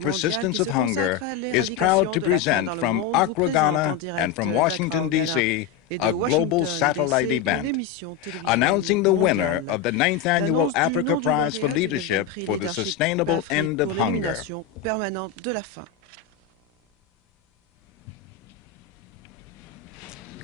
Persistence of Hunger is proud to present from Accra, Ghana, and from Washington, D.C., a global satellite event announcing the winner of the 9th Annual Africa Prize for Leadership for the Sustainable End of Hunger.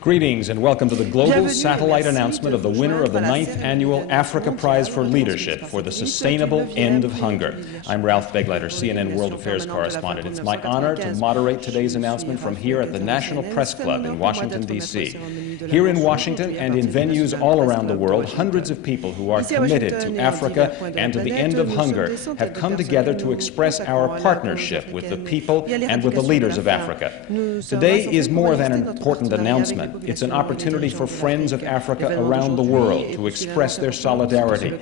Greetings and welcome to the global satellite announcement of the winner of the 9th Annual Africa Prize for Leadership for the Sustainable End of Hunger. I'm Ralph Begleiter, CNN World Affairs correspondent. It's my honor to moderate today's announcement from here at the National Press Club in Washington, D.C. Here in Washington and in venues all around the world, hundreds of people who are committed to Africa and to the end of hunger have come together to express our partnership with the people and with the leaders of Africa. Today is more than an important announcement. It's an opportunity for friends of Africa around the world to express their solidarity.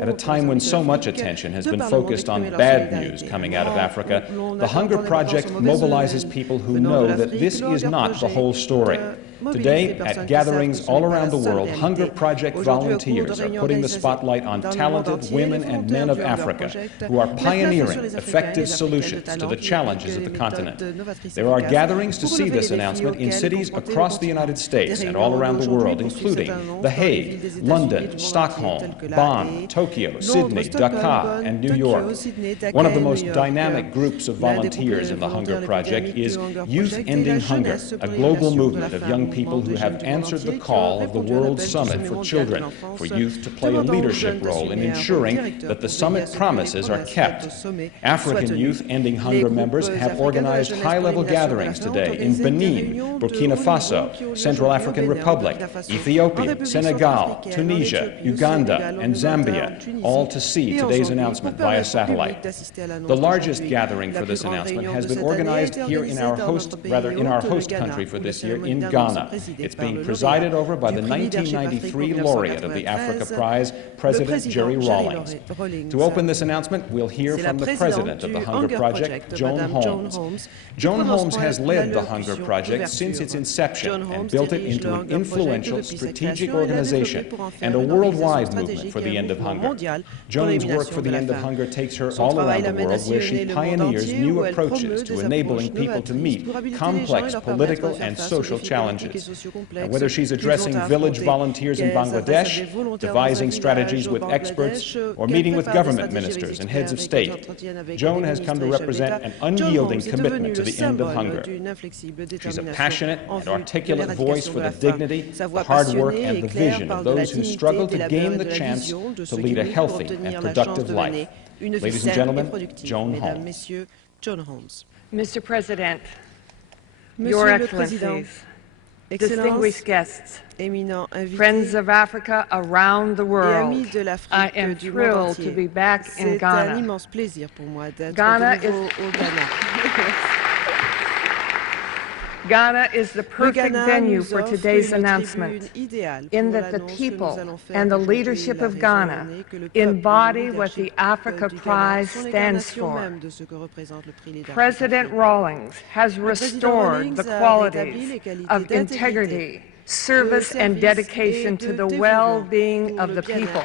At a time when so much attention has been focused on bad news coming out of Africa, the Hunger Project mobilizes people who know that this is not the whole story. Today, at gatherings all around the world, Hunger Project volunteers are putting the spotlight on talented women and men of Africa who are pioneering effective solutions to the challenges of the continent. There are gatherings to see this announcement in cities across the United States and all around the world, including The Hague, London, Stockholm, Bonn, Tokyo, Sydney, Dakar, and New York. One of the most dynamic groups of volunteers in the Hunger Project is Youth Ending Hunger, a global movement of young people who have answered the call of the World Summit for Children, for youth to play a leadership role in ensuring that the summit promises are kept. African Youth Ending Hunger members have organized high-level gatherings today in Benin, Burkina Faso, Central African Republic, Ethiopia, Senegal, Tunisia, Uganda, and Zambia, all to see today's announcement via satellite. The largest gathering for this announcement has been organized here in our host country for this year in Ghana. It's being presided over by the 1993 laureate of the Africa Prize, President Jerry Rawlings. To open this announcement, we'll hear from the president of the Hunger Project, Joan Holmes. Joan Holmes has led the Hunger Project since its inception and built it into an influential strategic organization and a worldwide movement for the end of hunger. Joan's work for the end of hunger takes her all around the world, where she pioneers new approaches to enabling people to meet complex political and social challenges. And whether she's addressing village volunteers in Bangladesh, devising strategies with experts, or meeting with government ministers and heads of state, Joan has come to represent an unyielding commitment to the end of hunger. She's a passionate and articulate voice for the dignity, the hard work, and the vision of those who struggle to gain the chance to lead a healthy and productive life. Ladies and gentlemen, Joan Holmes. Mr. President, Your Excellencies, distinguished guests, friends of Africa around the world, I am thrilled to be back in Ghana. Ghana is the perfect venue for today's announcement, in that the people and the leadership of Ghana embody what the Africa Prize stands for. President Rawlings has restored the qualities of integrity, service, and dedication to the well-being of the people.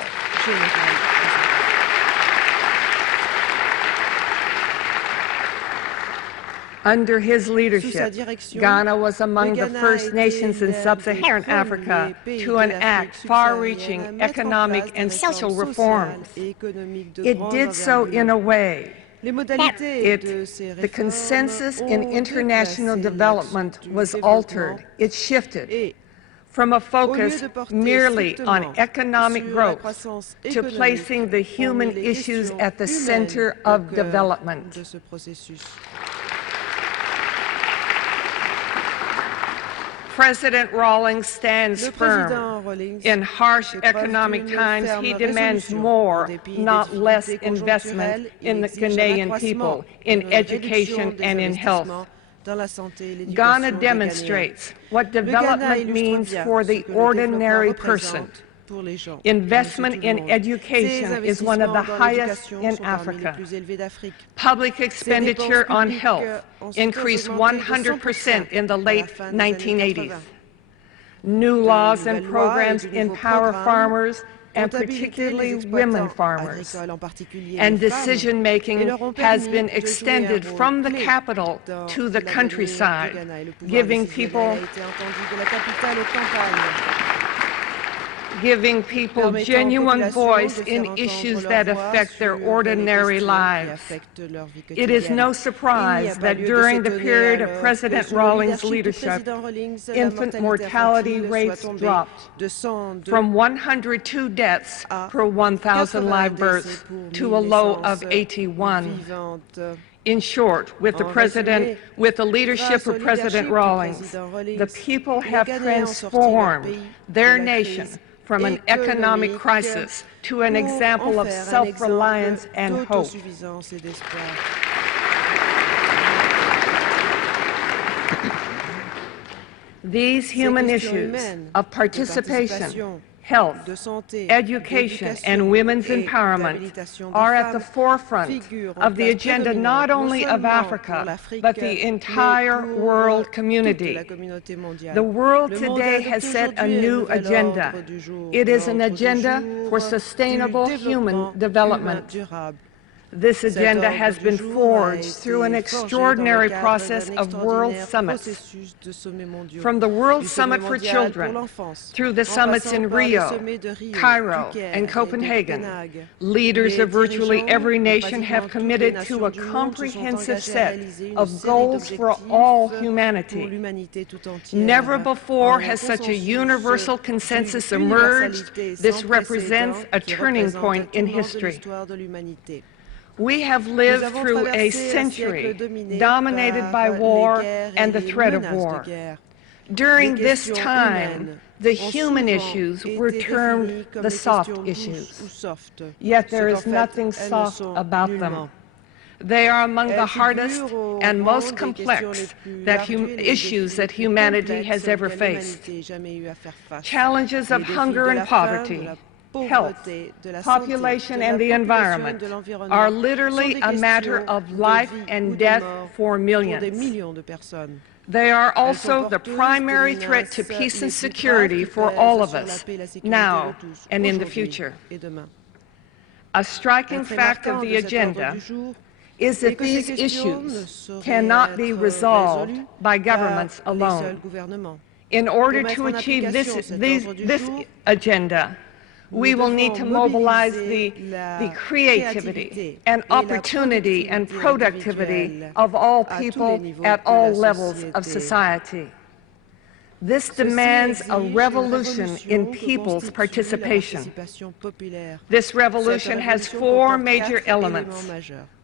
Under his leadership, Ghana was among the first nations in sub-Saharan Africa to enact far-reaching economic and social reforms. It did so in a way that the consensus in international development was altered. It shifted from a focus merely on economic growth to placing the human issues at the center of development. President Rawlings stands firm. In harsh economic times, he demands more, not less, investment in the Ghanaian people, in education and in health. Ghana demonstrates what development means for the ordinary person. Investment in education is one of the highest in Africa. Public expenditure on health increased 100% in the late 1980s. New laws and programs empower farmers and particularly women farmers. And decision-making has been extended from the capital to the countryside, giving people genuine voice in issues that affect their ordinary lives. It is no surprise that during the period of President Rawlings' leadership, infant mortality rates dropped from 102 deaths per 1,000 live births to a low of 81. In short, with the leadership of President Rawlings, the people have transformed their nation from an economic crisis to an example of self-reliance and hope. These human issues of participation, health, education, and women's empowerment are at the forefront of the agenda not only of Africa, but the entire world community. The world today has set a new agenda. It is an agenda for sustainable human development. This agenda has been forged through an extraordinary process of world summits. From the World Summit for Children, through the summits in Rio, Cairo, and Copenhagen, leaders of virtually every nation have committed to a comprehensive set of goals for all humanity. Never before has such a universal consensus emerged. This represents a turning point in history. We have lived through a century dominated by war and the threat of war. During this time, the human issues were termed the soft issues. Yet there is nothing soft about them. They are among the hardest and most complex issues that humanity has ever faced. Challenges of hunger and poverty, health, population, and the environment are literally a matter of life and death for millions. They are also the primary threat to peace and security for all of us, now and in the future. A striking fact of the agenda is that these issues cannot be resolved by governments alone. In order to achieve this agenda, we will need to mobilize the creativity and opportunity and productivity of all people at all levels of society. This demands a revolution in people's participation. This revolution has four major elements.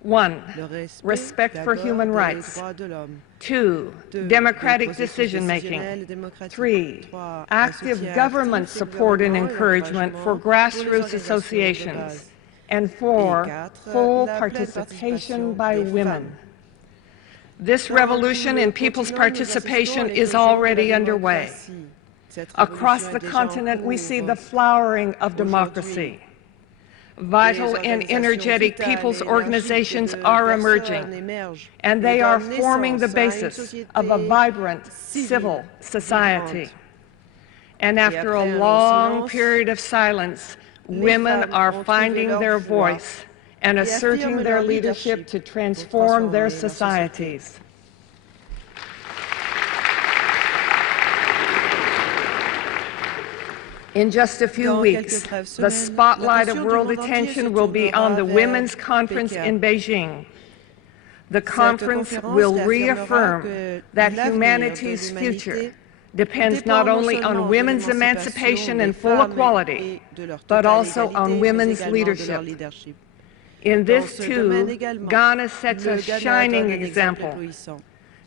1, respect for human rights. 2, democratic decision-making. 3, active government support and encouragement for grassroots associations. And 4, full participation by women. This revolution in people's participation is already underway. Across the continent, we see the flowering of democracy. Vital and energetic people's organizations are emerging, and they are forming the basis of a vibrant civil society. And after a long period of silence, women are finding their voice and asserting their leadership to transform their societies. In just a few weeks, the spotlight of world attention will be on the Women's Conference in Beijing. The conference will reaffirm that humanity's future depends not only on women's emancipation and full equality, but also on women's leadership. In this, too, Ghana sets a shining example.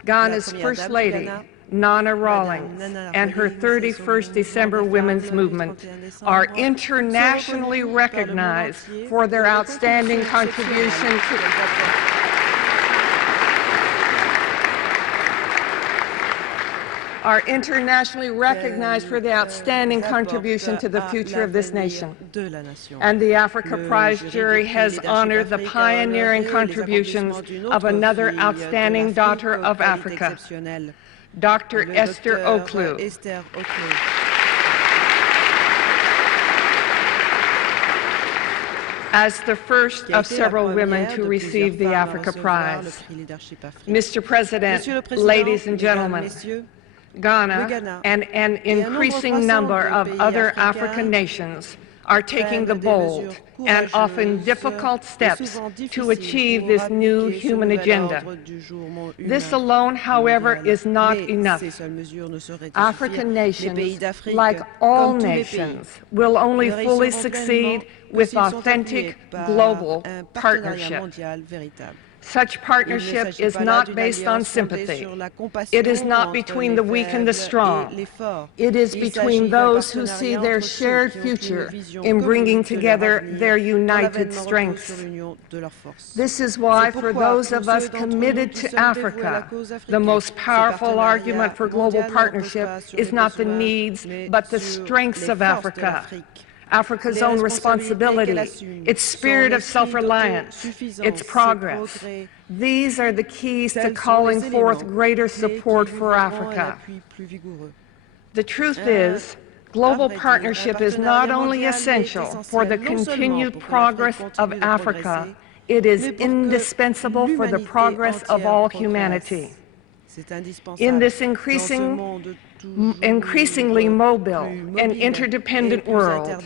Ghana's First Lady, Nana Rawlings, and her 31st December Women's Movement are internationally recognized for their outstanding contribution to the future of this nation. And the Africa Prize jury has honored the pioneering contributions of another outstanding daughter of Africa, Dr. Esther Oklu. as the first of several women to receive the Africa Prize. Mr. President, ladies and gentlemen, Ghana and an increasing number of other African nations are taking the bold and often difficult steps to achieve this new human agenda. This alone, however, is not enough. African nations, like all nations, will only fully succeed with authentic global partnership. Such partnership is not based on sympathy. It is not between the weak and the strong. It is between those who see their shared future in bringing together their united strengths. This is why, for those of us committed to Africa, the most powerful argument for global partnership is not the needs, but the strengths of Africa. Africa's own responsibility, its spirit of self-reliance, its progress. These are the keys to calling forth greater support for Africa. The truth is, global partnership is not only essential for the continued progress of Africa, it is indispensable for the progress of all humanity. In this increasingly mobile and interdependent world,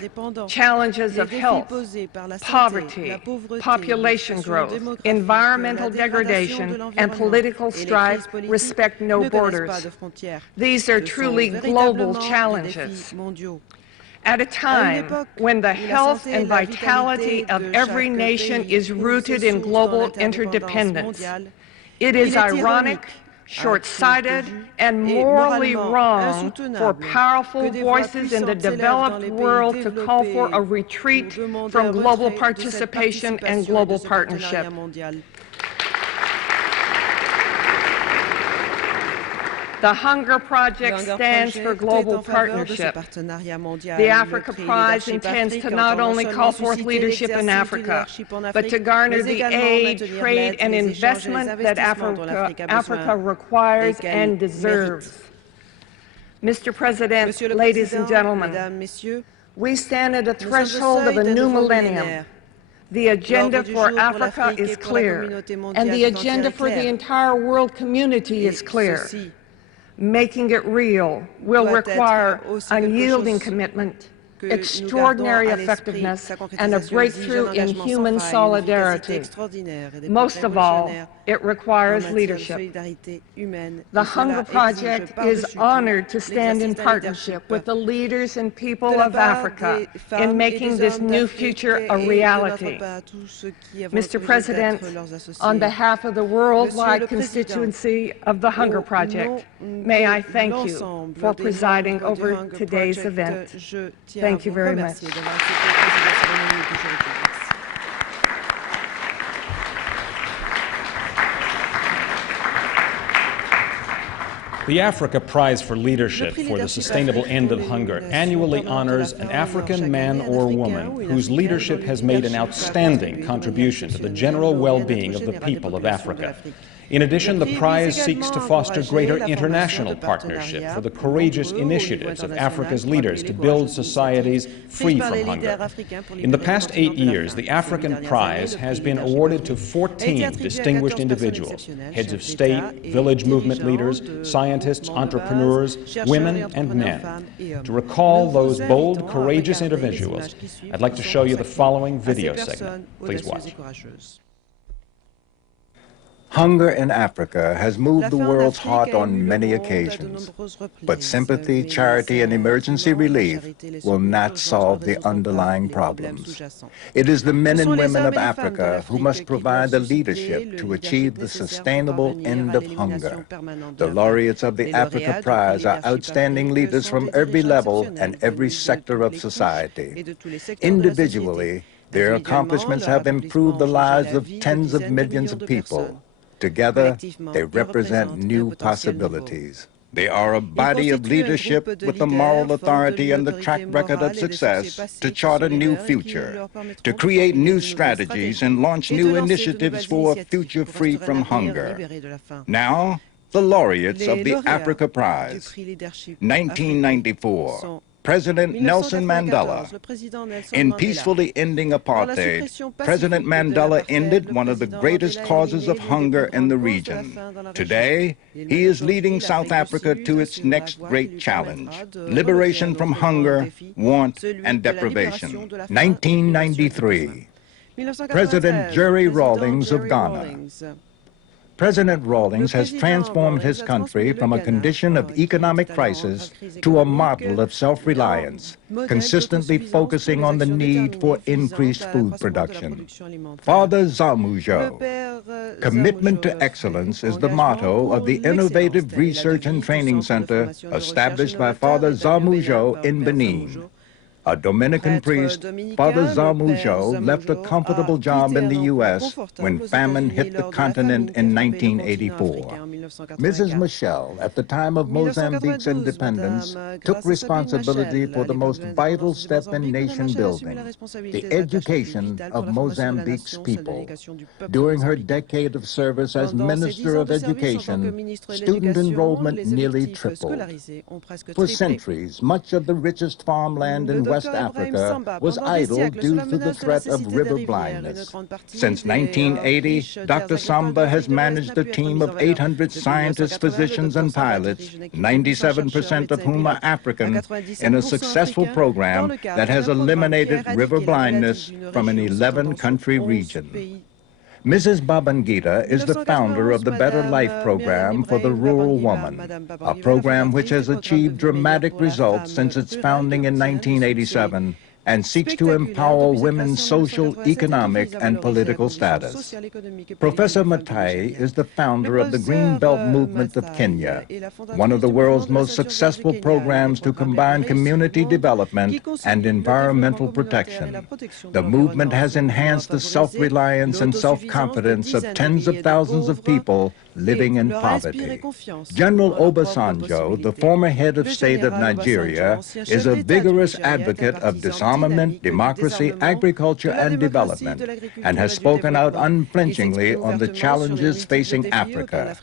challenges of health, poverty, population growth, environmental degradation, and political strife respect no borders. These are truly global challenges. At a time when the health and vitality of every nation is rooted in global interdependence, it is ironic, short-sighted, and morally wrong for powerful voices in the developed world to call for a retreat from global participation and global partnership. The Hunger Project stands for global partnership. The Africa Prize intends to not only call forth leadership in Africa, but to garner the aid, trade, and investment that Africa requires and deserves. Mr. President, ladies and gentlemen, we stand at the threshold of a new millennium. The agenda for Africa is clear, and the agenda for the entire world community is clear. Making it real will require unyielding commitment, extraordinary effectiveness, and a breakthrough in human solidarity. Most of all, it requires leadership. The Hunger Project is honored to stand in partnership with the leaders and people of Africa in making this new future a reality. Mr. President, on behalf of the worldwide constituency of the Hunger Project, may I thank you for presiding over today's event. Thank you very much. The Africa Prize for Leadership for the Sustainable End of Hunger annually honors an African man or woman whose leadership has made an outstanding contribution to the general well-being of the people of Africa. In addition, the prize seeks to foster greater international partnership for the courageous initiatives of Africa's leaders to build societies free from hunger. In the past 8 years, the African Prize has been awarded to 14 distinguished individuals, heads of state, village movement leaders, scientists, entrepreneurs, women, and men. To recall those bold, courageous individuals, I'd like to show you the following video segment. Please watch. Hunger in Africa has moved the world's heart on many occasions, but sympathy, charity, and emergency relief will not solve the underlying problems. It is the men and women of Africa who must provide the leadership to achieve the sustainable end of hunger. The laureates of the Africa Prize are outstanding leaders from every level and every sector of society. Individually, their accomplishments have improved the lives of tens of millions of people. Together, they represent new possibilities. They are a body of leadership with the moral authority and the track record of success to chart a new future, to create new strategies and launch new initiatives for a future free from hunger. Now, the laureates of the Africa Prize. 1994, President Nelson Mandela. In peacefully ending apartheid, President Mandela ended one of the greatest causes of hunger in the region. Today, he is leading South Africa to its next great challenge, liberation from hunger, want, and deprivation. 1993. President Jerry Rawlings of Ghana. President Rawlings has transformed his country from a condition of economic crisis to a model of self-reliance, consistently focusing on the need for increased food production. Father Zamujo. Commitment to excellence is the motto of the Innovative Research and Training Center established by Father Zamujo in Benin. A Dominican priest, Father Zamujo left a comfortable job in the U.S. when famine hit the continent in 1984. Mrs. Michel, at the time of Mozambique's independence, took responsibility for the most vital step in nation building, the education of Mozambique's people. During her decade of service as Minister of Education, student enrollment nearly tripled. For centuries, much of the richest farmland in West Africa was idle due to the threat of river blindness. Since 1980, Dr. Samba has managed a team of 800 scientists, physicians, and pilots, 97% of whom are African, in a successful program that has eliminated river blindness from an 11-country region. Mrs. Babangida is the founder of the Better Life program for the rural woman, a program which has achieved dramatic results since its founding in 1987 and seeks to empower women's social, economic, and political status. Professor Matai is the founder of the Green Belt Movement of Kenya, one of the world's most successful programs to combine community development and environmental protection. The movement has enhanced the self-reliance and self-confidence of tens of thousands of people living in poverty. General Obasanjo, the former head of state of Nigeria, is a vigorous advocate of disarmament, democracy, agriculture, and development, and has spoken out unflinchingly on the challenges facing Africa.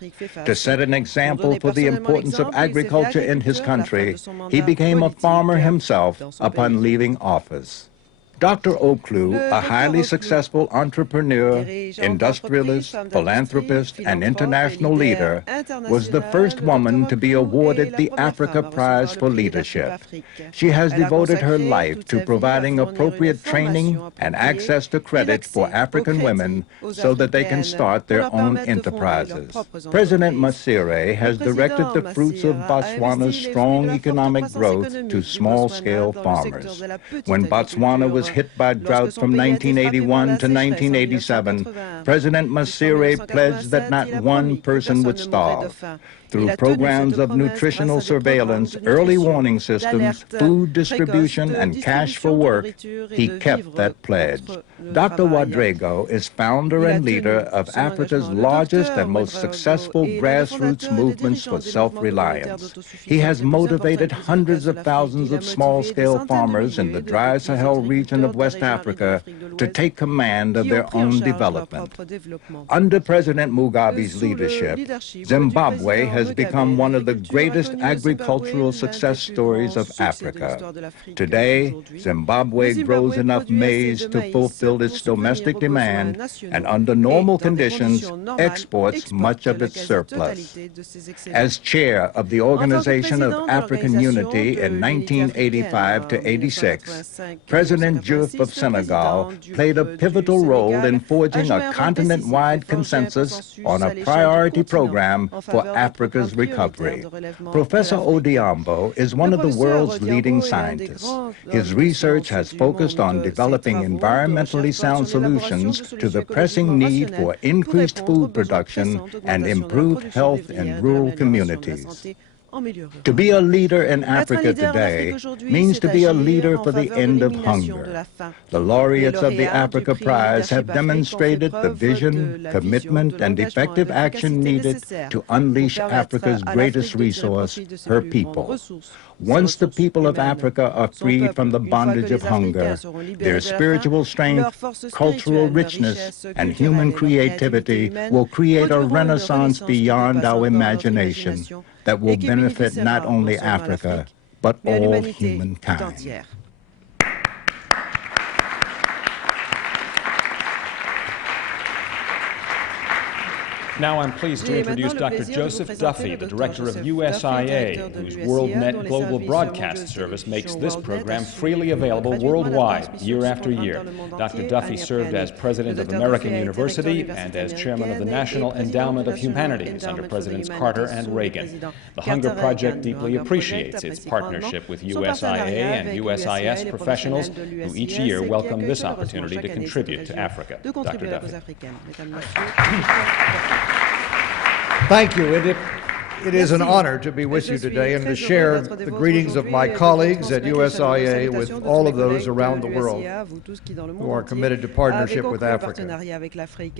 To set an example for the importance of agriculture in his country, he became a farmer himself upon leaving office. Dr. Oklu, a highly successful entrepreneur, industrialist, philanthropist, and international leader, was the first woman to be awarded the Africa Prize for Leadership. She has devoted her life to providing appropriate training and access to credit for African women so that they can start their own enterprises. President Masire has directed the fruits of Botswana's strong economic growth to small-scale farmers. When Botswana was hit by drought from 1981 to 1987, President Masire pledged that not one person would starve. Through programs of nutritional surveillance, early warning systems, food distribution, and cash for work, he kept that pledge. Dr. Ouedraogo is founder and leader of Africa's largest and most successful grassroots movements for self-reliance. He has motivated hundreds of thousands of small-scale farmers in the dry Sahel region of West Africa to take command of their own development. Under President Mugabe's leadership, Zimbabwe has become one of the greatest agricultural success stories of Africa. Today, Zimbabwe grows enough maize to fulfill its domestic demand and, under normal conditions, exports much of its surplus. As chair of the Organization of African Unity in 1985 to 86, President Diouf of Senegal played a pivotal role in forging a continent-wide consensus on a priority program for Africa's recovery. Professor Odiambo is one of the world's leading scientists. His research has focused on developing environmentally sound solutions to the pressing need for increased food production and improved health in rural communities. To be a leader in Africa today means to be a leader for the end of hunger. The laureates of the Africa Prize have demonstrated the vision, commitment, and effective action needed to unleash Africa's greatest resource, her people. Once the people of Africa are freed from the bondage of hunger, their spiritual strength, cultural richness, and human creativity will create a renaissance beyond our imagination that will benefit not only Africa, but mais à all l'humanité tout humankind. entière. Now I'm pleased to introduce Dr. Joseph Duffy, the director of USIA, whose WorldNet Global Broadcast Service makes this program freely available worldwide, year after year. Dr. Duffy served as president of American University and as chairman of the National Endowment of Humanities under Presidents Carter and Reagan. The Hunger Project deeply appreciates its partnership with USIA and USIS professionals who each year welcome this opportunity to contribute to Africa. Dr. Duffy. Thank you. It is an honor to be with you today and to share the greetings of my colleagues at USIA with all of those around the world who are committed to partnership with Africa.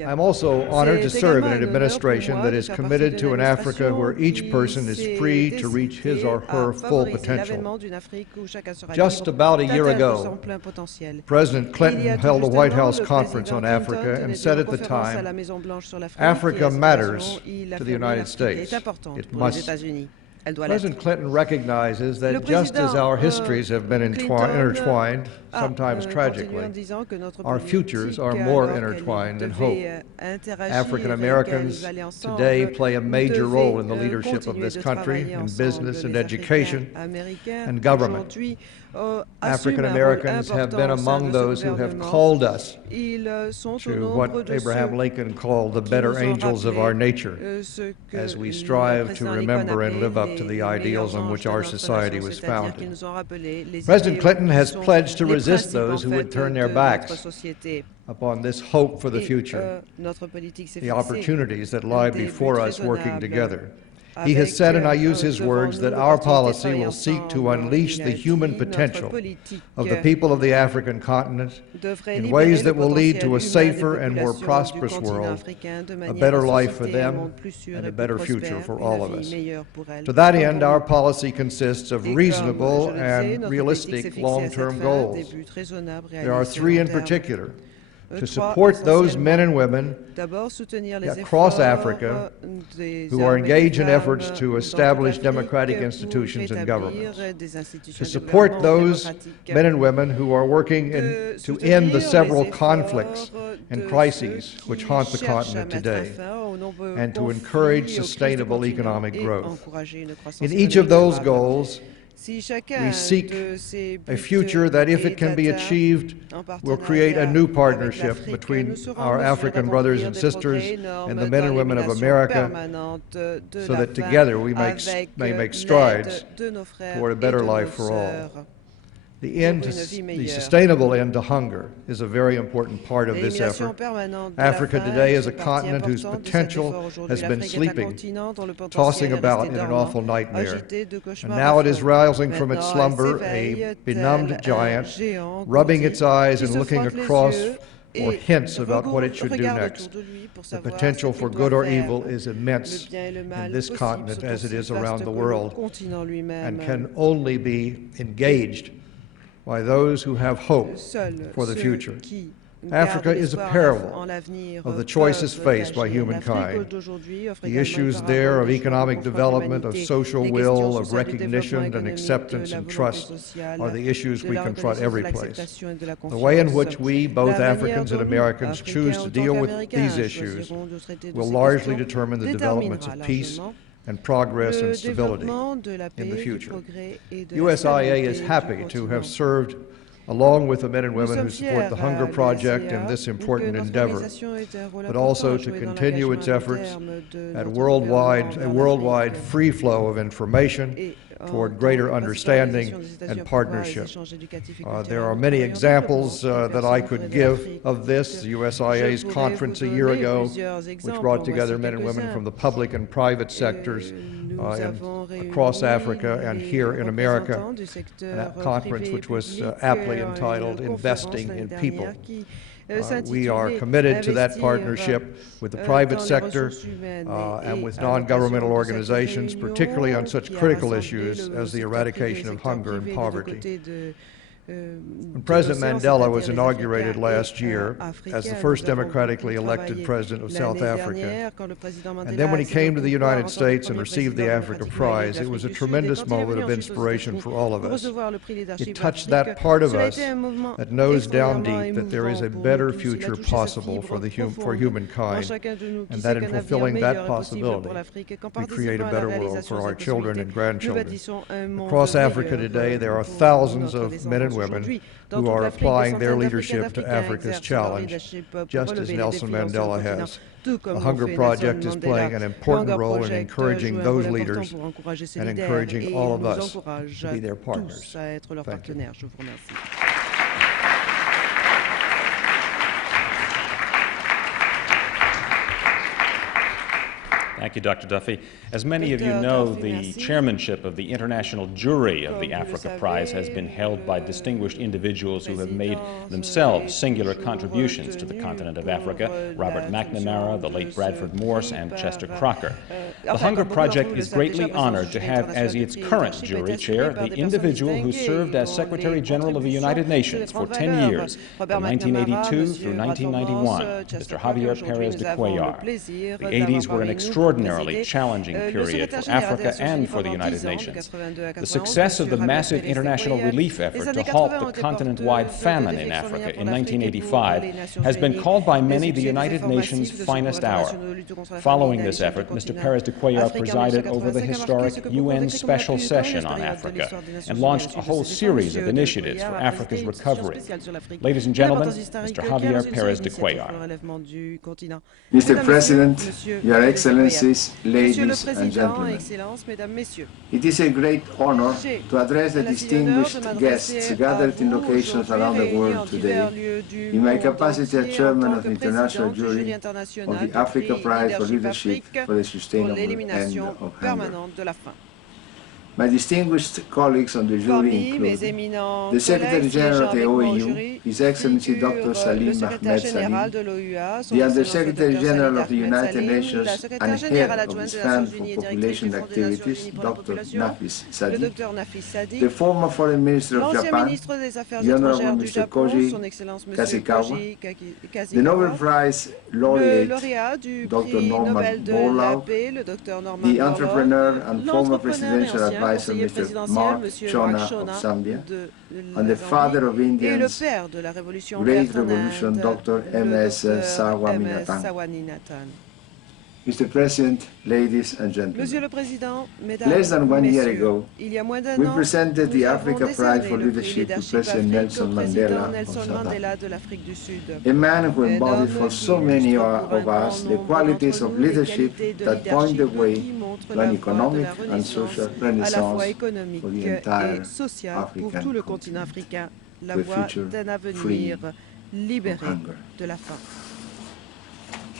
I'm also honored to serve in an administration that is committed to an Africa where each person is free to reach his or her full potential. Just about a year ago, President Clinton held a White House conference on Africa and said at the time, "Africa matters to the United States. It must." President Clinton recognizes that just as our histories have been intertwined, sometimes tragically, our futures are more intertwined than hope. African Americans today play a major role in the leadership of this country, in business and education and government. African Americans have been among those who have called us to what Abraham Lincoln called the better angels of our nature, as we strive to remember and live up to the ideals on which our society was founded. President Clinton has pledged to resist those who would turn their backs upon this hope for the future, the opportunities that lie before us working together. He has said, and I use his words, that our policy will seek to unleash the human potential of the people of the African continent in ways that will lead to a safer and more prosperous world, a better life for them, and a better future for all of us. To that end, our policy consists of reasonable and realistic long-term goals. There are three in particular: to support those men and women across Africa who are engaged in efforts to establish democratic institutions and governments, to support those men and women who are working to end the several conflicts and crises which haunt the continent today, and to encourage sustainable economic growth. In each of those goals, we seek a future that, if it can be achieved, will create a new partnership between our African brothers and sisters and the men and women of America, so that together we may make strides toward a better life for all. The sustainable end to hunger is a very important part of this effort. Africa today is a continent whose potential has been sleeping, tossing about in an awful nightmare. And now it is rousing from its slumber, a benumbed giant, rubbing its eyes and looking across for hints about what it should do next. The potential for good or evil is immense in this continent as it is around the world, and can only be engaged by those who have hope for the future. Africa is a parable of the choices faced by humankind. The issues there of economic development, of social will, of recognition and acceptance and trust are the issues we confront every place. The way in which we, both Africans and Americans, choose to deal with these issues will largely determine the developments of peace and progress and stability in the future. USIA is happy to have served along with the men and women who support the Hunger Project in this important endeavor, but also to continue its efforts at a worldwide free flow of information toward greater understanding and partnership. There are many examples that I could give of this. The USIA's conference a year ago, which brought together men and women from the public and private sectors across Africa and here in America, a conference which was aptly entitled Investing in People. We are committed to that partnership with the private sector and with non-governmental organizations, particularly on such critical issues as the eradication of hunger and poverty. When President Mandela was inaugurated last year as the first democratically elected president of South Africa, and then when he came to the United States and received the Africa Prize, it was a tremendous moment of inspiration for all of us. It touched that part of us that knows down deep that there is a better future possible for humankind, and that in fulfilling that possibility, we create a better world for our children and grandchildren. Across Africa today, there are thousands of men and women who are applying their leadership to Africa's challenge, just as Nelson Mandela has. The Hunger Project is playing an important role in encouraging those leaders and encouraging all of us to be their partners. Thank you. Thank you, Dr. Duffy. As many of you know, the chairmanship of the International Jury of the Africa Prize has been held by distinguished individuals who have made themselves singular contributions to the continent of Africa: Robert McNamara, the late Bradford Morse, and Chester Crocker. The Hunger Project is greatly honored to have as its current jury chair the individual who served as Secretary General of the United Nations for 10 years, from 1982 through 1991, Mr. Javier Pérez de Cuellar. The 80s were an extraordinarily challenging period for Africa and for the United Nations. The success of the massive international relief effort to halt the continent-wide famine in Africa in 1985 has been called by many the United Nations' finest hour. Following this effort, Mr. Pérez de Cuellar presided over the historic UN Special Session on Africa and launched a whole series of initiatives for Africa's recovery. Ladies and gentlemen, Mr. Javier Pérez de Cuellar. Mr. President, Your Excellencies, ladies and gentlemen, it is a great honor to address the distinguished guests gathered in locations around the world today in my capacity as Chairman of the International Jury of the Africa Prize for Leadership for the Sustainable End of Hunger. My distinguished colleagues on the jury include the Secretary General of the OAU, His Excellency Dr. Salim Ahmed Salim, the Undersecretary General of the United Nations and Head of his Fund for Population Activities, Dr. Nafis Saadi, the former Foreign Minister of Japan, the Honorable Mr. Koji Kasekawa, the Nobel Prize laureate, Dr. Norman Borlaug, the entrepreneur and former presidential advisor, Mr. Mark Chona of Zambia, and the father of India's great revolution, Dr. M.S. Swaminathan. Mr. President, ladies and gentlemen, less than 1 year ago, we presented the Africa Prize for Leadership to President Nelson Mandela of South Africa, a man who embodied for so many of us the qualities of leadership that point the way to an economic and social renaissance for the entire African continent, to a future free of hunger.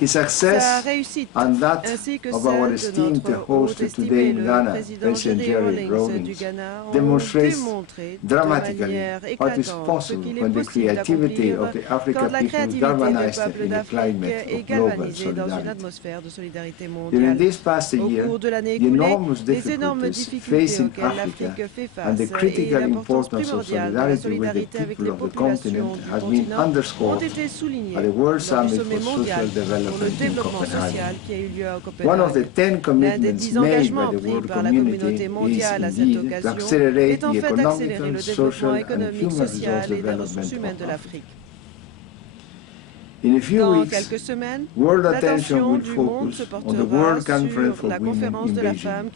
His success and that of our esteemed host today in Ghana, President Jerry Rawlings, demonstrates dramatically what is possible when the creativity of the African people is galvanized in a climate of global solidarity. During this past year, the enormous difficulties facing Africa and the critical importance of solidarity with the people of the continent has been underscored at the World Summit for Social Development in Copenhagen. One of the 10 commitments made by the world community is indeed to accelerate the economical, social and human resource development of Africa. In a few weeks, world attention will focus on the World Conference for Women in Beijing.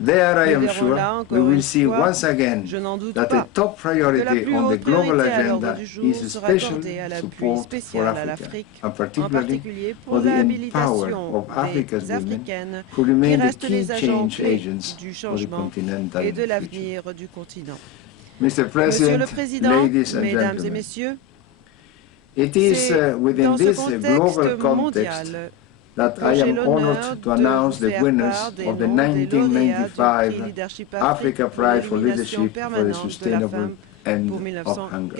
There, I am sure, we will see once again that the top priority on the global agenda is special support for Africa, and particularly for the empowerment of Africa's women, who remain the key change agents for the continental future. Mr. President, ladies and gentlemen, it is within this global context that I am honored to announce the winners of the 1995 Africa Prize for Leadership for the Sustainable End of Hunger.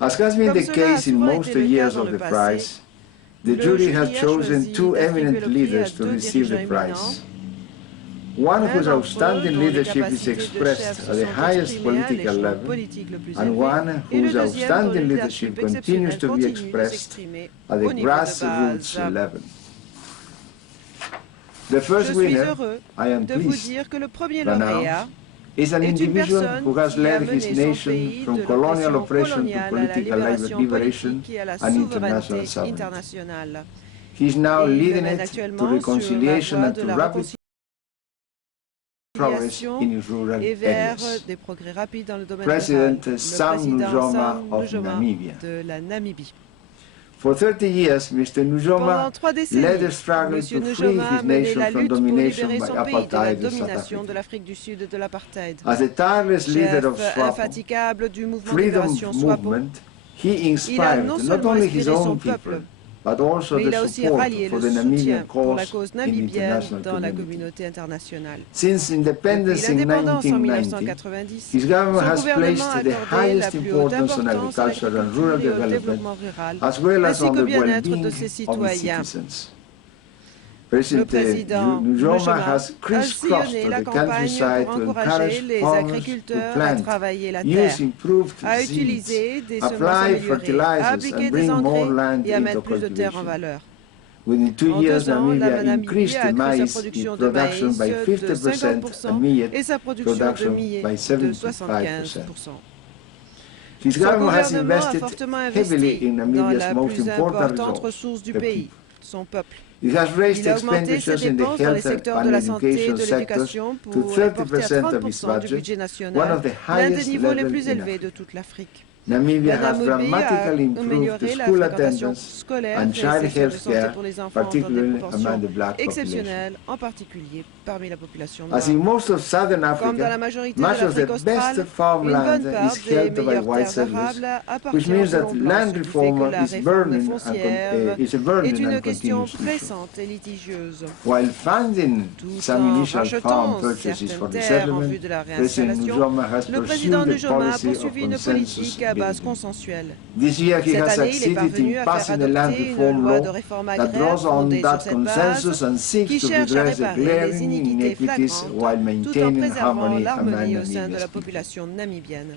As has been the case in most years of the prize, the jury has chosen two eminent leaders to receive the prize. one whose outstanding leadership is expressed at the highest political level, and one whose outstanding leadership continues to be expressed at the grassroots level. The first winner, I am pleased to announce, is an individual who has led his nation from colonial oppression to political liberation and international sovereignty. He is now leading it to reconciliation and to rapid progress in his rural areas. President Sam Nujoma of Namibia. For 30 years, Mr. Nujoma led a struggle to free his nation from domination by apartheid in South Africa. As a tireless leader of SWAPO, freedom movement, he inspired not only his own people, but also the support for the Namibian cause in the international community. Since independence in 1990, his government has placed the highest importance on agriculture and rural development, as well as on the well-being of its citizens. President Nujoma has crisscrossed the countryside to encourage farmers to plant, use improved seeds, apply fertilizers, and bring more land into cultivation. Within 2 years, Namibia increased the maize production by 50% and millet production by 75%. His government has invested heavily in Namibia's most important resource, the people. It has raised expenditures in the health and education sectors to 30% of its budget, one of the highest levels in Africa. Namibia has dramatically improved the school attendance and child health care, particularly among the black population. As in most of southern Africa, much of the best farmland is held by white settlers, which means that land reform is a burden and continuous issue. While funding some initial farm purchases for the settlement, President Nujoma has pursued a policy of consensus. This year he has succeeded in passing a land reform law that draws on that consensus and seeks to redress the glaring inequities while maintaining harmony among Namibia's people.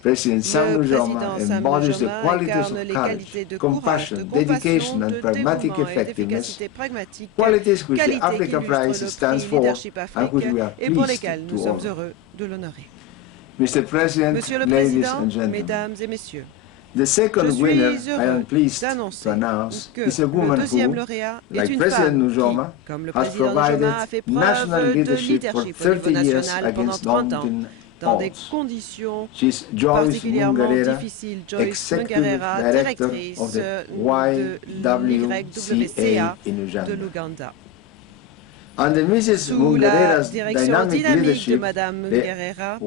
President Sam Nujoma embodies the qualities of courage, compassion, dedication, and pragmatic effectiveness, qualities which the Africa Prize stands for and which we are pleased to honor. Mr. President, ladies and gentlemen, the second winner I am pleased to announce is a woman who, like President Nujoma, has provided national leadership for 30 years against daunting odds. She is Joyce Mungerera, Executive Director of the YWCA in Uganda. Under Mrs. Mungerera's dynamic leadership, the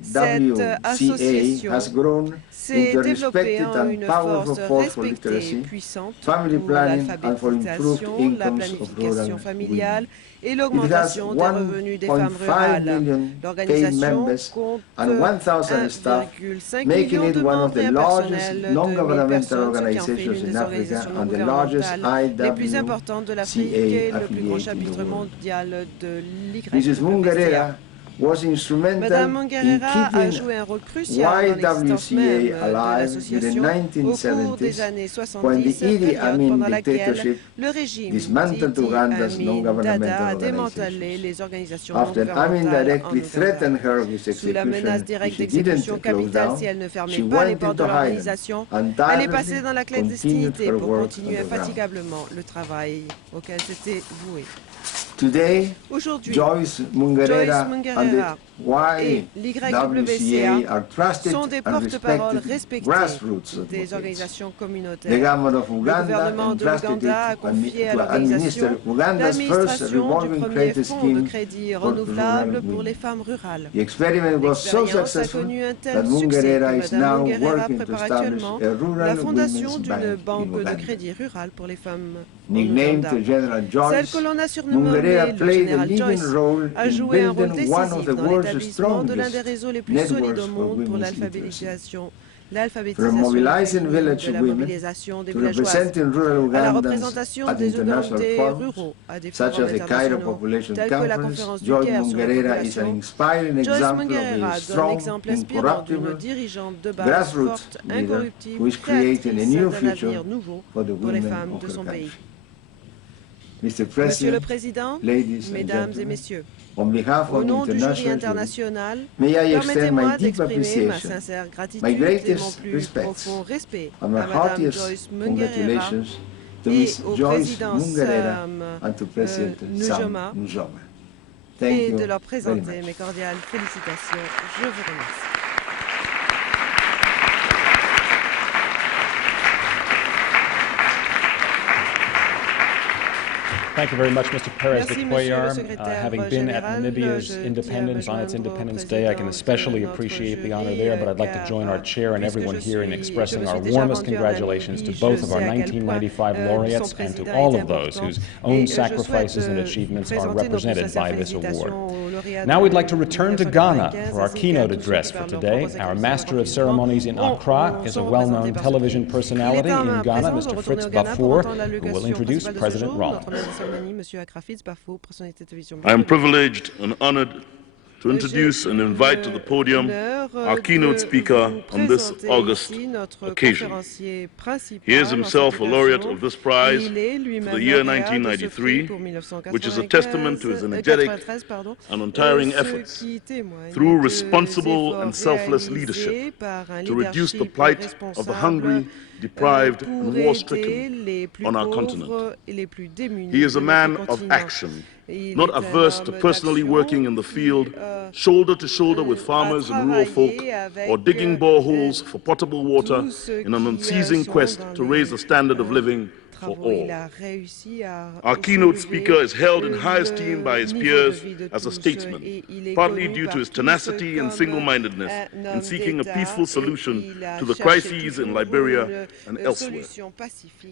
YWCA has grown into a respected and powerful force for literacy, family planning, and for improved incomes of rural women. It has 1.5 million paid members and 1,000 staff, making it one of the largest non-governmental organizations in Africa and the largest IWCA affiliate in the world. Mrs. Mungerera was instrumental in keeping YWCA alive in the 1970s when the Idi Amin dictatorship dismantled Uganda's non-governmental organizations. After Amin directly threatened her with execution if she didn't close down, she went into hiding and tirelessly continued her work on the ground. Today, Joyce Mungerera and the YWCA are trusted and respected grassroots movements. The government of Uganda entrusted it to administer Uganda's first revolving credit scheme for rural women. The experiment was so successful that Mungerera is now working to establish a rural women's bank in Uganda. Nicknamed General Joyce, Mungerera played a leading role in building one of the world's strongest networks for women's literacy. from mobilizing village women to representing rural Ugandans at international forums, such as the Cairo Population Conference. Joyce Mungerera is an inspiring example of a strong, incorruptible, grassroots leader who is creating a new future for the women of her country. Mr. President, ladies and gentlemen, on behalf of the international youth, may I extend my deep appreciation, my greatest respects, and my heartiest congratulations to Ms. Joyce Mungerera and to President Sam Nujoma. Thank you very much. Thank you very much, Mr. Perez de Cuellar. Having been at Namibia's independence on its Independence Day, I can especially appreciate the honor there, but I'd like to join our chair and everyone here in expressing our warmest congratulations to both of our 1995 laureates and to all of those whose own sacrifices and achievements are represented by this award. Now we'd like to return to Ghana for our keynote address for today. Our Master of Ceremonies in Accra is a well-known television personality in Ghana, Mr. Fritz Bafour, who will introduce President Rawlings. I am privileged and honored to introduce and invite to the podium our keynote speaker on this August occasion. He is himself a laureate of this prize for the year 1993, which is a testament to his energetic and untiring efforts through responsible and selfless leadership to reduce the plight of the hungry, deprived, and war-stricken on our continent. He is a man of action, not averse to personally working in the field, shoulder to shoulder with farmers and rural folk, or digging boreholes for potable water in an unceasing quest to raise the standard of living for all. Our keynote speaker is held in high esteem by his peers as a statesman, partly due to his tenacity and single-mindedness in seeking a peaceful solution to the crises in Liberia and elsewhere.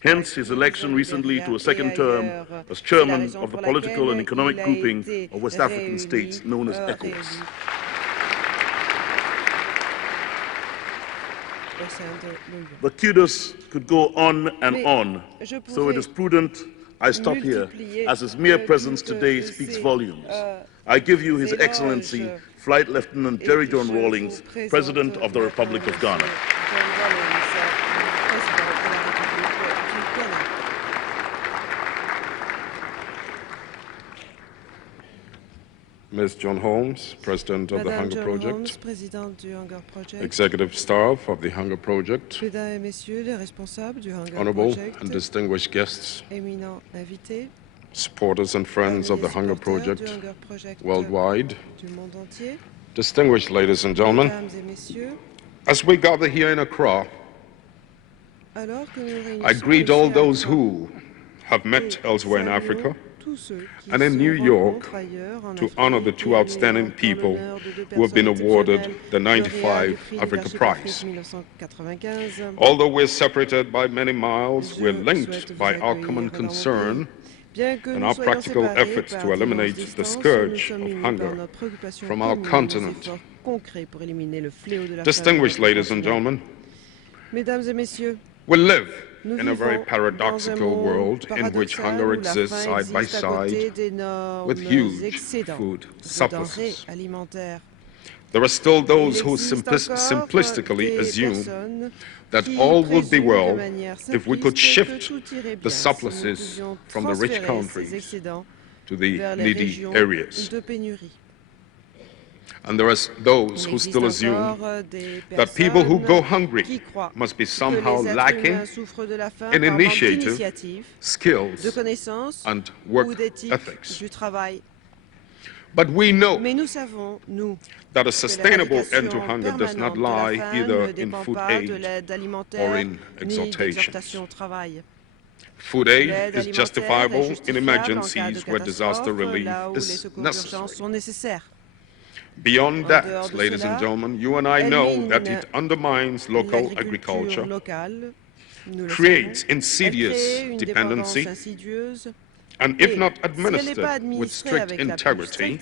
Hence his election recently to a second term as chairman of the political and economic grouping of West African states known as ECOWAS. The kudos could go on and on, so it is prudent I stop here, as his mere presence today speaks volumes. I give you His Excellency, Flight Lieutenant Jerry John Rawlings, President of the Republic of Ghana. Ms. John Holmes, President of the Hunger Project, Executive Staff of the Hunger Project, Honorable and distinguished guests, supporters and friends of the Hunger Project worldwide, distinguished ladies and gentlemen, as we gather here in Accra, I greet all those who have met elsewhere in Africa and in New York to honor the two outstanding people who have been awarded the 95 Africa Prize. Although we're separated by many miles, we're linked by our common concern and our practical efforts to eliminate the scourge of hunger from our continent. Distinguished ladies and gentlemen, we live in a very paradoxical world in which hunger exists side by side with huge food surpluses. There are still those who simplistically assume that all would be well if we could shift the surpluses from the rich countries to the needy areas. And there are those who still assume that people who go hungry must be somehow lacking in initiative, skills, and work ethics. But we know that a sustainable end to hunger does not lie either in food aid or in exhortations. Food aid is justifiable in emergencies where disaster relief is necessary. Beyond that, ladies and gentlemen, you and I know that it undermines local agriculture, creates insidious dependency, and if not administered with strict integrity,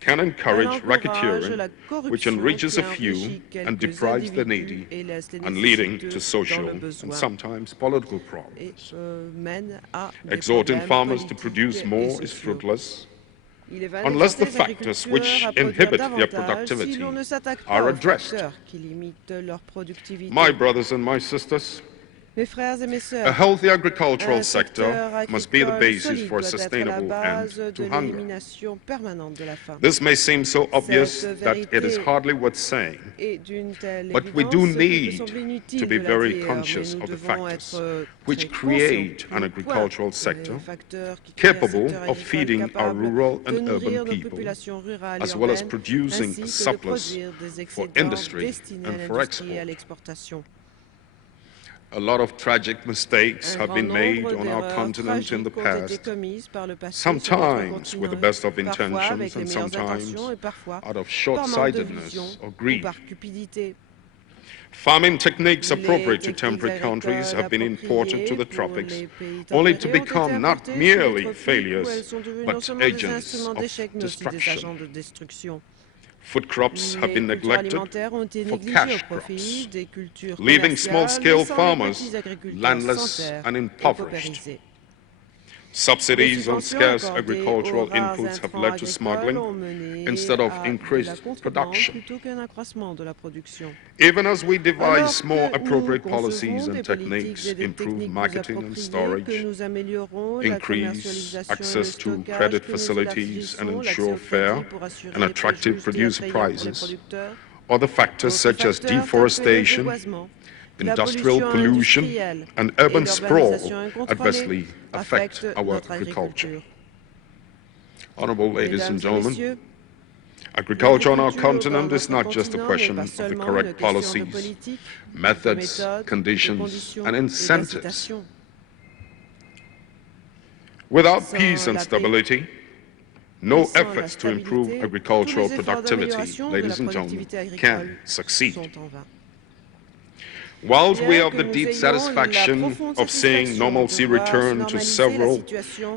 can encourage racketeering, which enriches a few and deprives the needy, and leading to social and sometimes political problems. Exhorting farmers to produce more is fruitless unless the factors which inhibit their productivity are addressed. My brothers and my sisters, a healthy agricultural sector must be the basis for a sustainable end to hunger. This may seem so obvious that it is hardly worth saying, but we do need to be very conscious of the factors which create an agricultural sector capable of feeding our rural and urban people, as well as producing a surplus for industry and for export. A lot of tragic mistakes have been made on our continent in the past, sometimes with the best of intentions and sometimes out of short-sightedness or greed. Farming techniques appropriate to temperate countries have been imported to the tropics, only to become not merely failures, but agents of destruction. Food crops have been neglected for cash crops, leaving small-scale farmers landless and impoverished. Subsidies on scarce agricultural inputs have led to smuggling instead of increased production. Even as we devise more appropriate policies and techniques, improve marketing and storage, increase access to credit facilities and ensure fair and attractive producer prices, other factors such as deforestation, industrial pollution and urban sprawl adversely affect our agriculture. Honorable ladies and gentlemen, agriculture on our continent is not just a question of the correct policies, methods, conditions, and incentives. Without peace and stability, no efforts to improve agricultural productivity, ladies and gentlemen, can succeed. Whilst we have the deep satisfaction of seeing normalcy return to several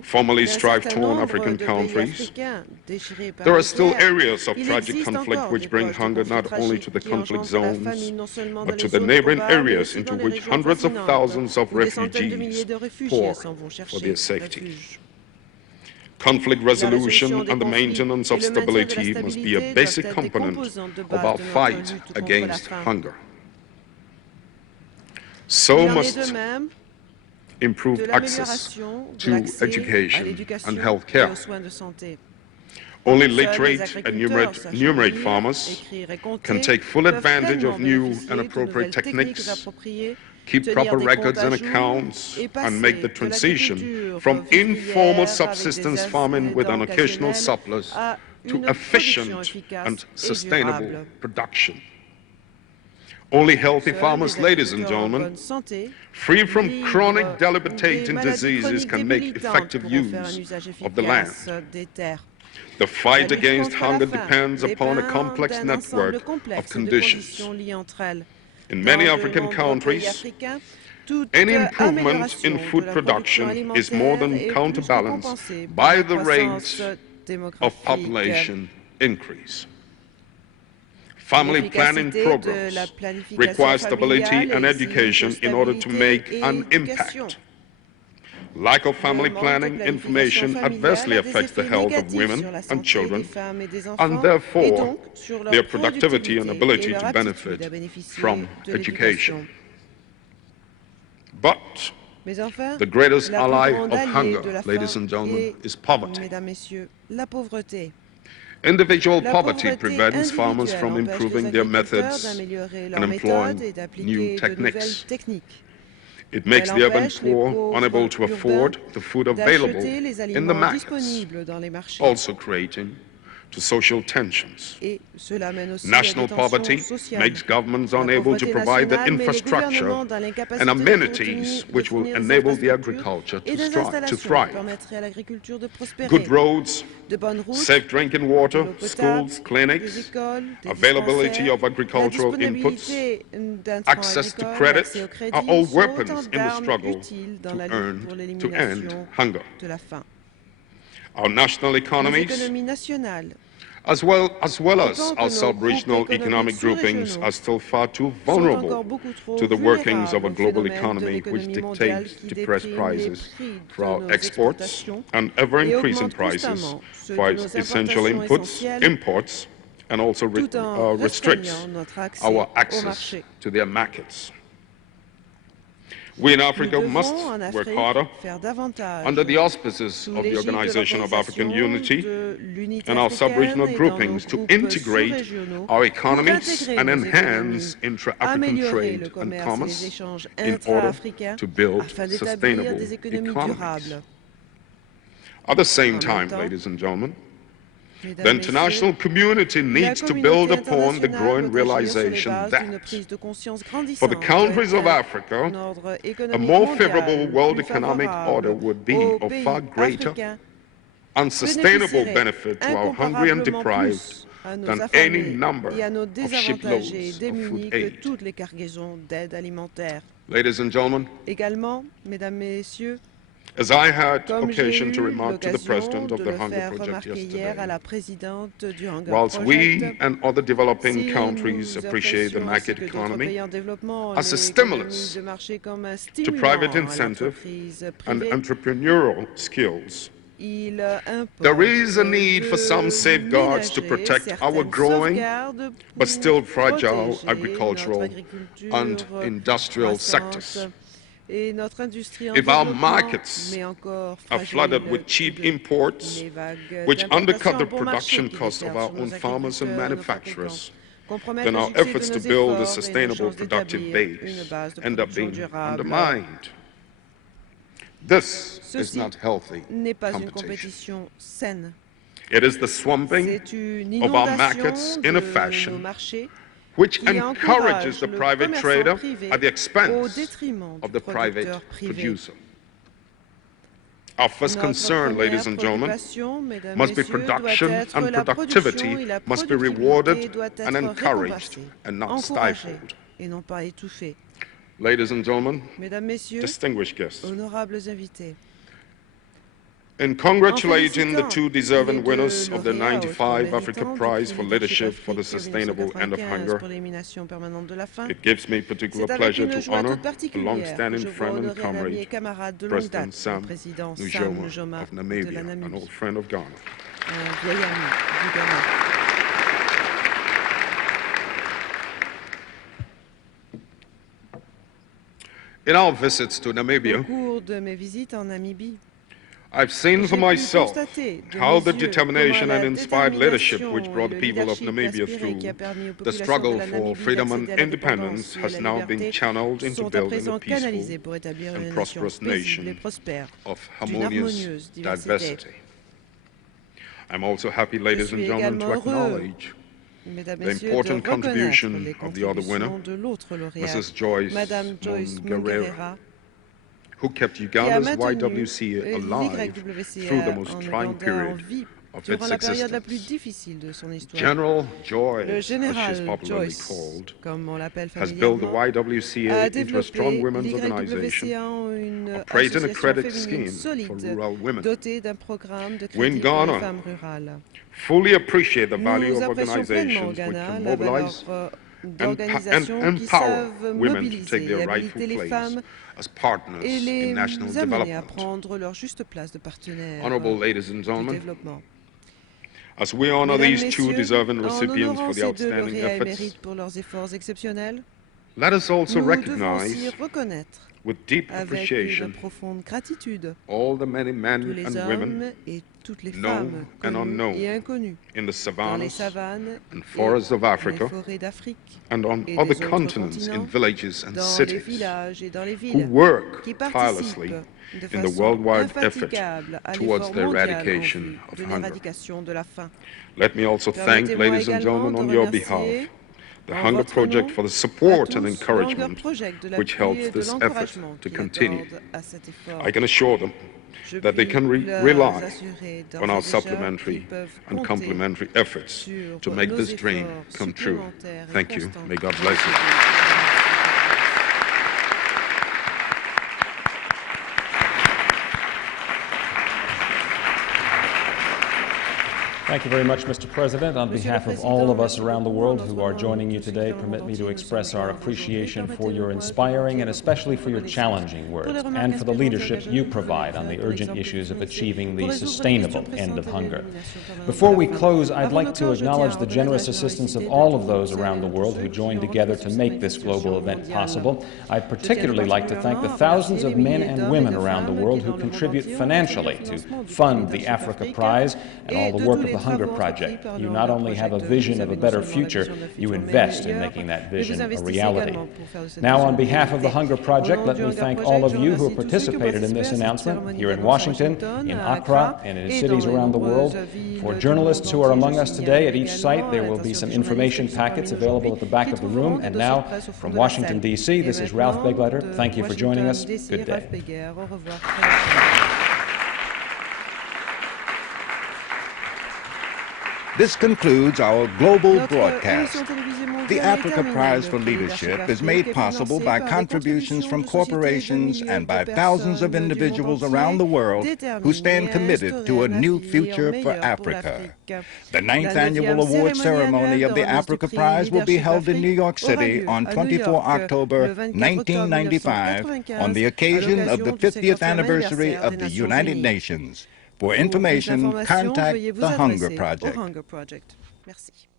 formerly strife-torn African countries, there are still areas of tragic conflict which bring hunger not only to the conflict zones, but to the neighboring areas into which hundreds of thousands of refugees pour for their safety. Conflict resolution and the maintenance of stability must be a basic component of our fight against hunger. So must improved access to education and health care. Only literate and numerate farmers can take full advantage of new and appropriate techniques, keep proper records and accounts, and make the transition from informal subsistence farming with an occasional surplus to efficient and sustainable production. Only healthy farmers, ladies and gentlemen, free from chronic debilitating diseases, can make effective use of the land. The fight against hunger depends upon a complex network of conditions. In many African countries, any improvement in food production is more than counterbalanced by the rate of population increase. Family planning programs require stability and education in order to make an impact. Lack of family planning information adversely affects the health of women and children, and therefore their productivity and ability to benefit from education. But the greatest ally of hunger, ladies and gentlemen, is poverty. Individual poverty prevents farmers from improving their methods and employing new techniques. It makes the urban poor unable to afford the food available in the markets, also creating to social tensions. National poverty makes governments unable to provide the infrastructure and amenities which will enable the agriculture to thrive. Good roads, safe drinking water, schools, clinics, availability of agricultural inputs, access to credit are all weapons in the struggle to end hunger. Our national nos economies, économies nationales, as well as autant que our nos sub-regional groupes economic économiques groupings, sous-régionaux are still far too sont vulnerable encore beaucoup trop to the workings of a vulnérables au global phénomène de economy which l'économie mondiale dictates qui depressed déprime les prices prix for de our nos exports exportations and et ever-increasing augmente prices constamment ceux for de its nos essential importations inputs, essentielles, imports, and also tout en restricts restreignant notre accès our au access marché. to their markets. We in Nous Africa must devons en work Afrique harder faire davantage under the auspices sous of the l'égide de Organization of African l'Organisation Unity de l'Unité and our africaine sub-regional et dans nos groupings to groupes integrate sous-régionaux our pour economies intégrer and nos enhance économies, intra-African améliorer le trade and commerce et les commerce échanges in order intra-africains to build afin d'établir sustainable des économies economies. durables. At the same En time, même temps, ladies and gentlemen, the Mesdames, international Messieurs, community la needs to build communauté upon the internationale growing doit agir sur les realization bases d'une that prise de conscience for the grandissante countries of Africa, d'un ordre a économique more favorable mondial world plus economic order favorable would be aux of far pays greater africains and sustainable bénéficierait benefit to our hungry and incomparablement deprived plus à nos than any affamés number et à nos of désavantagés et shiploads of démunis food que aid. toutes les cargaisons d'aide alimentaire. Ladies and gentlemen, Également, Mesdames, Messieurs, as I had comme j'ai occasion to eu remark to the l'occasion President de of the le Hunger faire Project remarquer hier à yesterday, la présidente du Hunger whilst Project, we and other developing si countries nous appreciate the apprécions ainsi market que d'autres economy pays en développement as a l'économie stimulus de marché comme un to stimulant private à incentive l'entreprise and privée, entrepreneurial skills, il importe there is a need for some de safeguards to ménager protect our certaines growing sauvegardes but still pour fragile protéger agricultural notre agriculture and industrial croissante sectors. et notre industrie en If our développement, markets mais encore are fragile, flooded with cheap de imports, les vagues which undercut d'importation the à bon marché production qui costs of déferlent our sur nos own farmers and agriculteurs, nos manufacturers, fabricants, compromettent then le our succès efforts de to nos build a efforts et nos sustainable, chances productive d'établir une base base de end up production being durable. undermined. This is Ceci not healthy n'est pas une competition. compétition saine. It is the swamping C'est une of our inondation markets de in a nos fashion marchés which qui encourages encourage the le private commerçant trader privé at the au expense détriment of du the private producteur privé. producer. Our first Notre concern, première ladies and gentlemen, préoccupation, mesdames, must be messieurs, doit production être and la productivity production et la must be productivité rewarded doit and être encouraged récompensée, and not encouragée stifled. et non pas étouffée. Ladies and gentlemen, Mesdames, Messieurs, distinguished guests, honorables invités, in congratulating the félicitant two deserving les deux winners of the lauréats hautement 95 Africa méritants du Prize prix for Leadership Leadership for the Afrique Sustainable End of 1995 Hunger, pour l'élimination permanente de la faim, it gives me particular c'est avec pleasure une to joie honor toute a particulière que long-standing je vois friend and honorer un ami et comrade, camarade de longue President date, le Sam président Sam Nujoma Nujoma of de Namibia, la an Namibie, old friend of Ghana. un vieil ami du Ghana. In our visits to Au Namibia, cours de mes visites en Namibie, I've seen for j'ai pu myself constater de how mes the yeux determination comment and la inspired leadership détermination which et brought le the people of leadership Namibia inspiré qui through a permis aux the populations de struggle la for Namibie freedom and d'accéder à independence l'indépendance et à has la now been liberté channeled into sont à building présent a canalisés peaceful pour établir and une nation prosperous paisible et nation prospère of d'une harmonious harmonieuse diversité. diversity. I'm also happy, Je ladies and suis gentlemen, to également heureux, acknowledge Mesdames, the Messieurs, de important reconnaître contribution les of the other winner, contributions de l'autre lauréate, Mrs. Joyce Madame Joyce Mungerera, Mungerera, who kept qui a Uganda's maintenu YWCA alive through the l'YWCA most en trying Ouganda en period vie of durant its la période la plus existence. difficile de son histoire. General Le Joyce, as she's général popularly Joyce, called, comme on l'appelle has built the familièrement, YWCA a into a strong développé women's organization, l'YWCA en une operating a association credit féminine scheme for solide, rural women. dotée d'un programme de We in crédit pour les Ghana femmes rurales. fully appreciate the value Nous of apprécions pleinement au organizations which Ghana can la valeur mobilize d'organisations qui empower savent women to take mobiliser their et rightful habiliter les place femmes as partners et in les national amener à development. prendre leur juste place de partenaire Honorable ladies and du gentlemen, développement. as we honor Mesdames, these two Messieurs, deserving en recipients honorant for the ces deux outstanding lauréats efforts, émérites pour leurs efforts exceptionnels, let us also nous devons aussi recognize reconnaître with deep avec une appreciation profonde gratitude all the many tous men les and hommes women et toutes les known femmes and connues unknown et inconnues in the dans les savannas savanes and forests of et les Africa forêts d'Afrique and on et other des autres continents, in continents, villages and dans les cities, villages et dans les who villes, work qui tirelessly participent de in the façon worldwide effort infatigable à towards l'effort the mondial en eradication vue of de hunger. l'éradication de la faim. Let me also thank, Permettez-moi ladies and également gentlemen, de on your remercier behalf, the en Hunger votre Project nom for the à support tous and le encouragement Hunger Project de which l'appui helps et de this effort l'encouragement to qu'il continue. accorde à cet effort. I can assure them Je that they puis can leur rely assurer d'ores on et our déjà supplementary qu'ils peuvent and compter complementary efforts sur to make nos this dream efforts come true. supplémentaires et Thank you. constants. May God bless you. Thank you very much, Mr. President. On behalf of all of us around the world who are joining you today, permit me to express our appreciation for your inspiring and especially for your challenging words and for the leadership you provide on the urgent issues of achieving the sustainable end of hunger. Before we close, I'd like to acknowledge the generous assistance of all of those around the world who joined together to make this global event possible. I'd particularly like to thank the thousands of men and women around the world who contribute financially to fund the Africa Prize and all the work of the Hunger Project. You not only have a vision of a better future, you invest in making that vision a reality. Now, on behalf of the Hunger Project, let me thank all of you who have participated in this announcement here in Washington, in Accra, and in cities around the world. For journalists who are among us today, at each site there will be some information packets available at the back of the room. And now, from Washington, D.C., this is Ralph Begleiter. Thank you for joining us. Good day. This concludes our global broadcast. The Africa Prize for Leadership is made possible by contributions from corporations and by thousands of individuals around the world who stand committed to a new future for Africa. The 9th annual award ceremony of the Africa Prize will be held in New York City on 24 October 1995 on the occasion of the 50th anniversary of the United Nations. For information, contact the Hunger Project. Merci.